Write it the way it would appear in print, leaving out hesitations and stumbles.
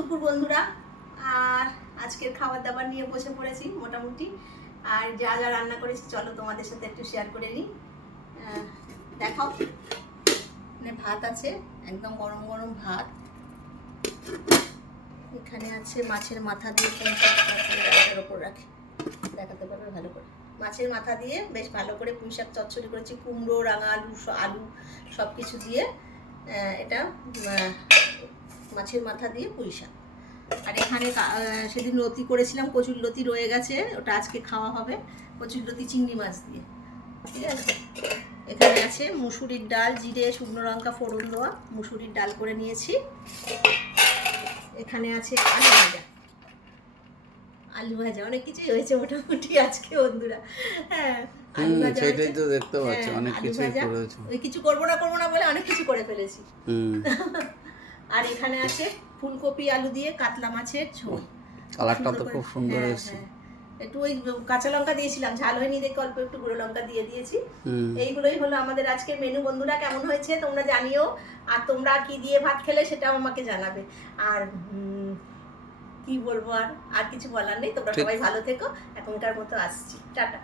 দুপুর বন্ধুরা। আর আজকের খাবার দাবার নিয়ে বসে পড়েছি মোটামুটি। আর যা যা রান্না করেছি চলো তোমাদের সাথে একটু শেয়ার করে নিই। দেখাও, মানে ভাত আছে, একদম গরম গরম ভাত। এখানে আছে মাছের মাথা দিয়ে, রাখার ওপর রাখে দেখাতে পারবে ভালো করে। মাছের মাথা দিয়ে বেশ ভালো করে পুঁই শাক চচ্চড়ি করেছি, কুমড়ো, রাঙা আলু, আলু সব কিছু দিয়ে। এটা মাছের মাথা দিয়ে পুঁই শাক। আর এখানে সেদিন লতি করেছিলাম, কচুর লতি রয়ে গেছে, ওটা আজকে খাওয়া হবে, কচুর লতি চিংড়ি মাছ দিয়ে, ঠিক আছে। এখানে আছে মুসুরির ডাল, জিরে শুকনো লঙ্কা ফোড়ন দেওয়া মুসুরির ডাল করে নিয়েছি। এখানে আছে আলু ভাজা, আলু ভাজা অনেক কিছুই হয়েছে মোটামুটি আজকে বন্ধুরা। হ্যাঁ, আলু ভাজা সেটাই তো দেখতে পাচ্ছি, অনেক কিছুই করেছো। ওই কিছু করবো না বলে অনেক কিছু করে ফেলেছি। আর এখানে আছে ফুলকপি আলু দিয়ে কাতলা মাছের ঝোল। কালারটা তো খুব সুন্দর হয়েছে। একটু ওই কাঁচা লঙ্কা দিয়েছিলাম, ঝাল হয়নি দেখে অল্প একটু গুঁড়ো লঙ্কা দিয়ে দিয়েছি। এইগুলোই হলো আমাদের আজকের মেনু বন্ধুরা। কেমন হয়েছে তোমরা জানিও, আর তোমরা কি দিয়ে ভাত খেলে সেটাও আমাকে জানাবে। আর কি বলবো, আর কিছু বলার নেই। তোমরা সবাই ভালো থেকো, এখনকার মতো আসছি, টাটা।